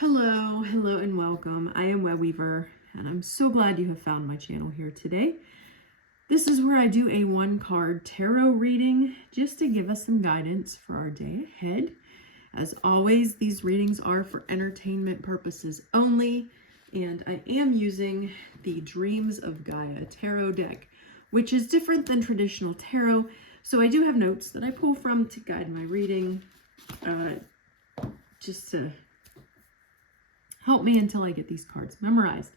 Hello and welcome. I am Web Weaver and I'm so glad you have found my channel here today. This is where I do a one-card tarot reading just to give us some guidance for our day ahead. As always, these readings are for entertainment purposes only, and I am using the Dreams of Gaia tarot deck, which is different than traditional tarot, so I do have notes that I pull from to guide my reading, just to help me until I get these cards memorized.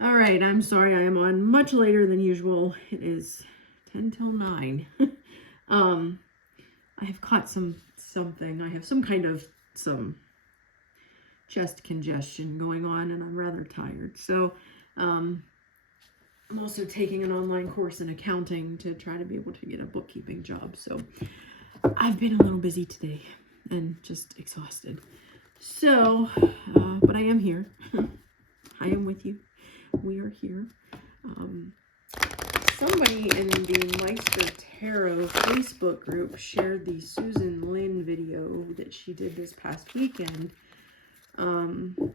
All right, I'm sorry I am on much later than usual. It is 10 till 9. I have caught something. I have some chest congestion going on, and I'm rather tired. So I'm also taking an online course in accounting to try to be able to get a bookkeeping job. So I've been a little busy today and just exhausted. So, but I am here. I am with you. We are here. Somebody in the Meister Tarot Facebook group shared the Susan Lynn video that she did this past weekend. And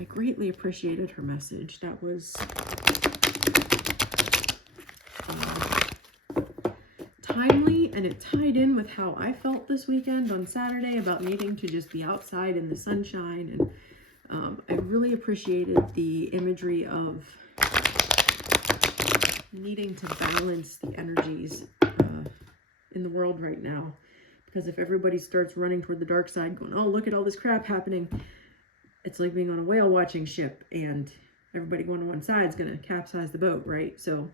I greatly appreciated her message. That was timely, and it tied in with how I felt this weekend on Saturday about needing to just be outside in the sunshine. And I really appreciated the imagery of needing to balance the energies in the world right now. Because if everybody starts running toward the dark side going, oh, look at all this crap happening, it's like being on a whale watching ship, and everybody going to one side is going to capsize the boat, right? So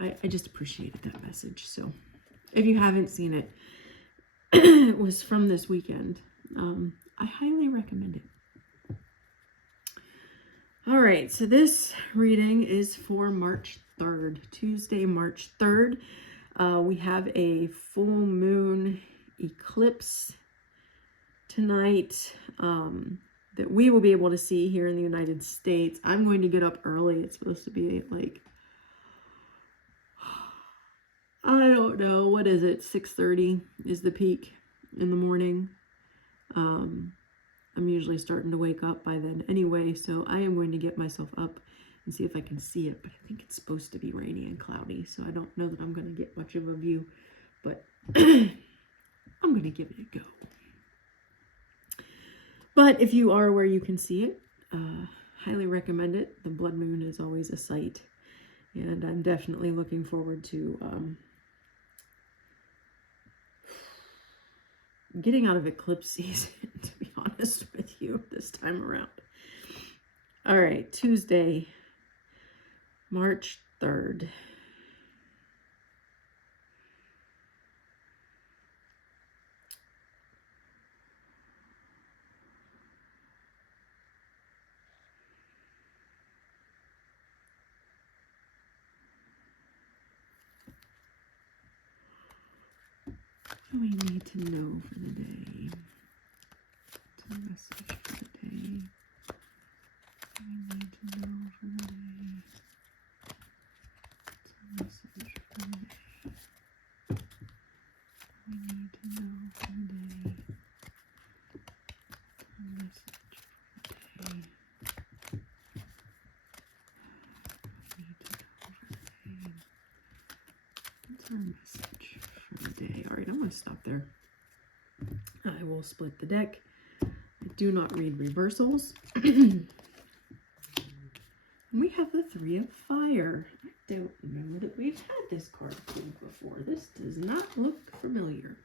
I just appreciated that message. So if you haven't seen it, it was from this weekend. I highly recommend it. All right, so this reading is for March 3rd, Tuesday, March 3rd. We have a full moon eclipse tonight that we will be able to see here in the United States. I'm going to get up early. It's supposed to be like, I don't know, what is it? 6:30 is the peak in the morning. I'm usually starting to wake up by then anyway, so I am going to get myself up and see if I can see it, but I think it's supposed to be rainy and cloudy, so I don't know that I'm going to get much of a view, but I'm going to give it a go. But if you are where you can see it, highly recommend it. The blood moon is always a sight, and I'm definitely looking forward to getting out of eclipse season, to be honest with you, this time around. All right, Tuesday, March 3rd. What do we need to know for the day? What's our message for the day? What do we need to know for the day? What's our message for the day? We need to know for the day. Our message for the day. We need to know for the day. What's our message for the day? All right, I'm going to stop there. I will split the deck. I do not read reversals. We have the Three of Fire. I don't remember that we've had this card pulled before. This does not look familiar.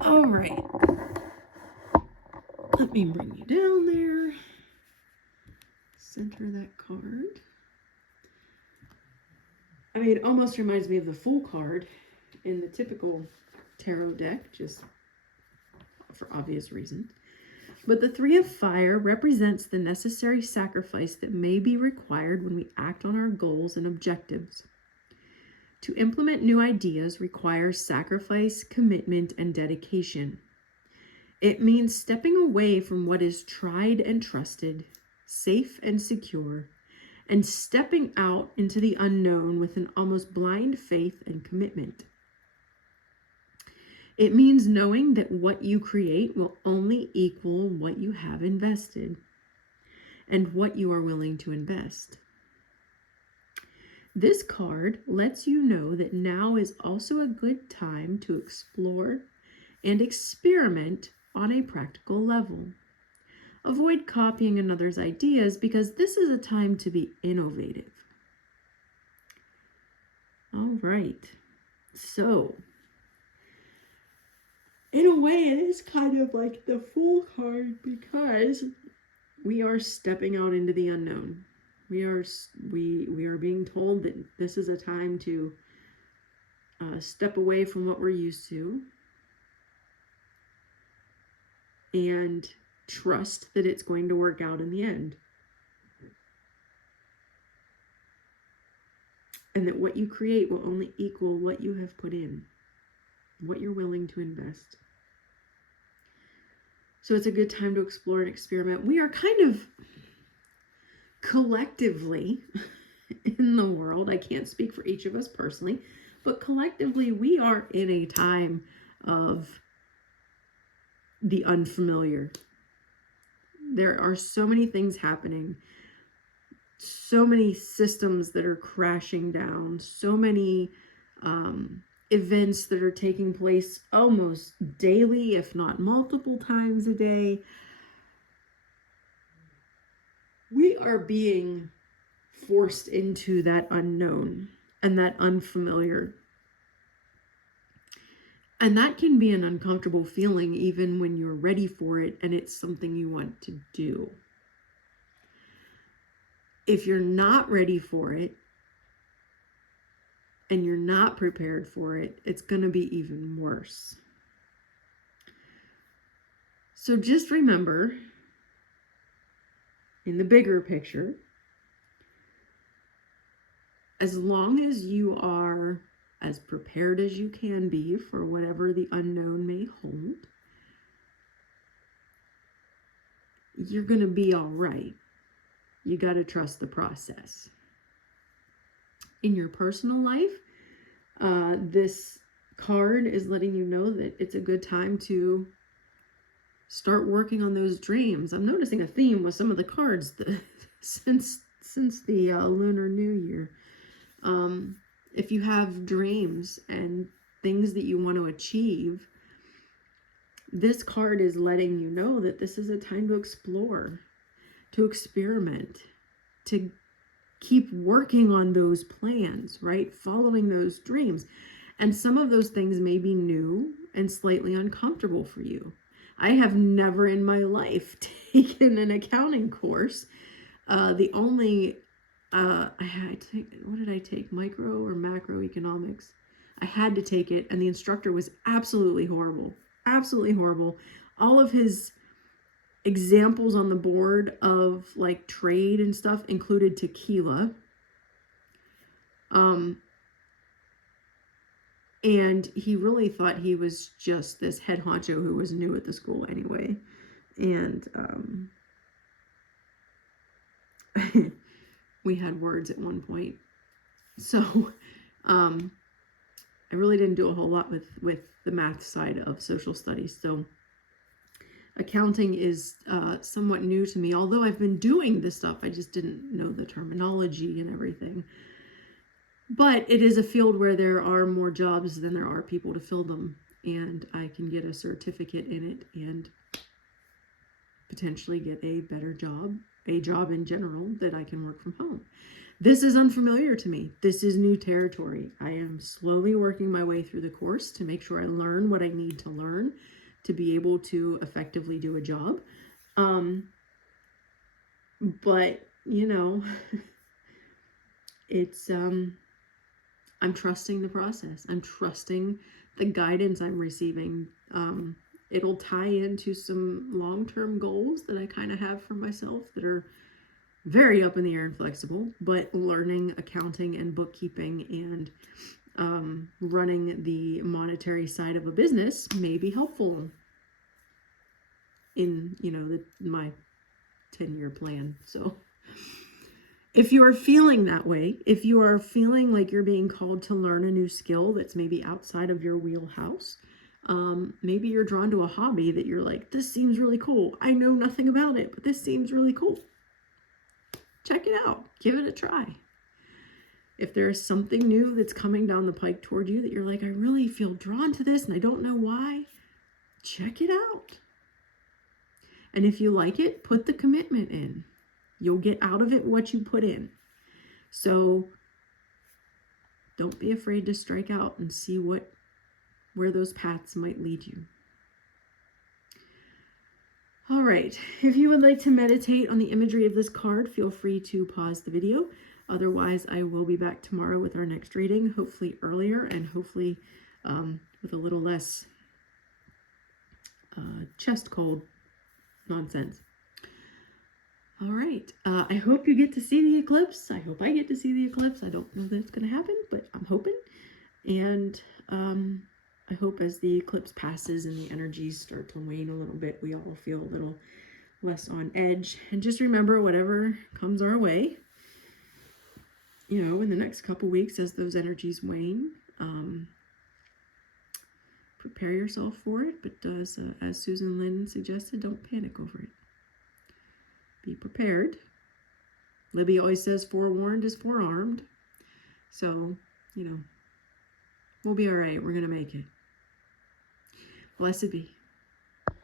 All right. Let me bring you down there. Center that card. I mean, it almost reminds me of the Fool card in the typical tarot deck, just for obvious reasons. But the Three of Fire represents the necessary sacrifice that may be required when we act on our goals and objectives. To implement new ideas requires sacrifice, commitment, and dedication. It means stepping away from what is tried and trusted, safe and secure, and stepping out into the unknown with an almost blind faith and commitment. It means knowing that what you create will only equal what you have invested and what you are willing to invest. This card lets you know that now is also a good time to explore and experiment on a practical level. Avoid copying another's ideas because this is a time to be innovative. All right, so in a way it is kind of like the Fool card because we are stepping out into the unknown. We are being told that this is a time to step away from what we're used to and trust that it's going to work out in the end. And that what you create will only equal what you have put in, what you're willing to invest. So it's a good time to explore and experiment. We are kind of collectively in the world, I can't speak for each of us personally, but collectively we are in a time of the unfamiliar. There are so many things happening, so many systems that are crashing down, so many events that are taking place almost daily, if not multiple times a day. We are being forced into that unknown and that unfamiliar. And that can be an uncomfortable feeling even when you're ready for it and it's something you want to do. If you're not ready for it and you're not prepared for it, it's going to be even worse. So just remember, in the bigger picture, as long as you are as prepared as you can be for whatever the unknown may hold, you're going to be all right. You got to trust the process. In your personal life, this card is letting you know that it's a good time to start working on those dreams. I'm noticing a theme with some of the cards since the Lunar New Year. If you have dreams and things that you want to achieve, this card is letting you know that this is a time to explore, to experiment, to keep working on those plans, right? Following those dreams. And some of those things may be new and slightly uncomfortable for you. I have never in my life taken an accounting course. The only, I had to take, what did I take? Micro or macroeconomics? I had to take it, and the instructor was absolutely horrible. Absolutely horrible. All of his examples on the board of like trade and stuff included tequila. And he really thought he was just this head honcho who was new at the school anyway. And we had words at one point. So I really didn't do a whole lot with the math side of social studies. So accounting is somewhat new to me. Although I've been doing this stuff, I just didn't know the terminology and everything. But it is a field where there are more jobs than there are people to fill them. And I can get a certificate in it and potentially get a better job, a job in general that I can work from home. This is unfamiliar to me. This is new territory. I am slowly working my way through the course to make sure I learn what I need to learn to be able to effectively do a job. But, you know, it's, I'm trusting the process. I'm trusting the guidance I'm receiving. It'll tie into some long-term goals that I kind of have for myself that are very up in the air and flexible, but learning accounting and bookkeeping and running the monetary side of a business may be helpful in, you know, my 10-year plan. So if you are feeling that way, if you are feeling like you're being called to learn a new skill that's maybe outside of your wheelhouse, Maybe you're drawn to a hobby that you're like, this seems really cool. I know nothing about it, but this seems really cool. Check it out. Give it a try. If there's something new that's coming down the pike toward you that you're like, I really feel drawn to this and I don't know why, check it out. And if you like it, put the commitment in. You'll get out of it what you put in. So don't be afraid to strike out and see where those paths might lead you. All right, if you would like to meditate on the imagery of this card, feel free to pause the video. Otherwise, I will be back tomorrow with our next reading, hopefully earlier and hopefully with a little less chest cold nonsense. All right, I hope you get to see the eclipse. I hope I get to see the eclipse. I don't know that it's going to happen, but I'm hoping. And I hope as the eclipse passes and the energies start to wane a little bit, we all feel a little less on edge. And just remember, whatever comes our way, you know, in the next couple weeks as those energies wane, prepare yourself for it. But as Susan Lynn suggested, don't panic over it. Be prepared. Libby always says forewarned is forearmed. So, you know, we'll be all right. We're going to make it. Blessed be.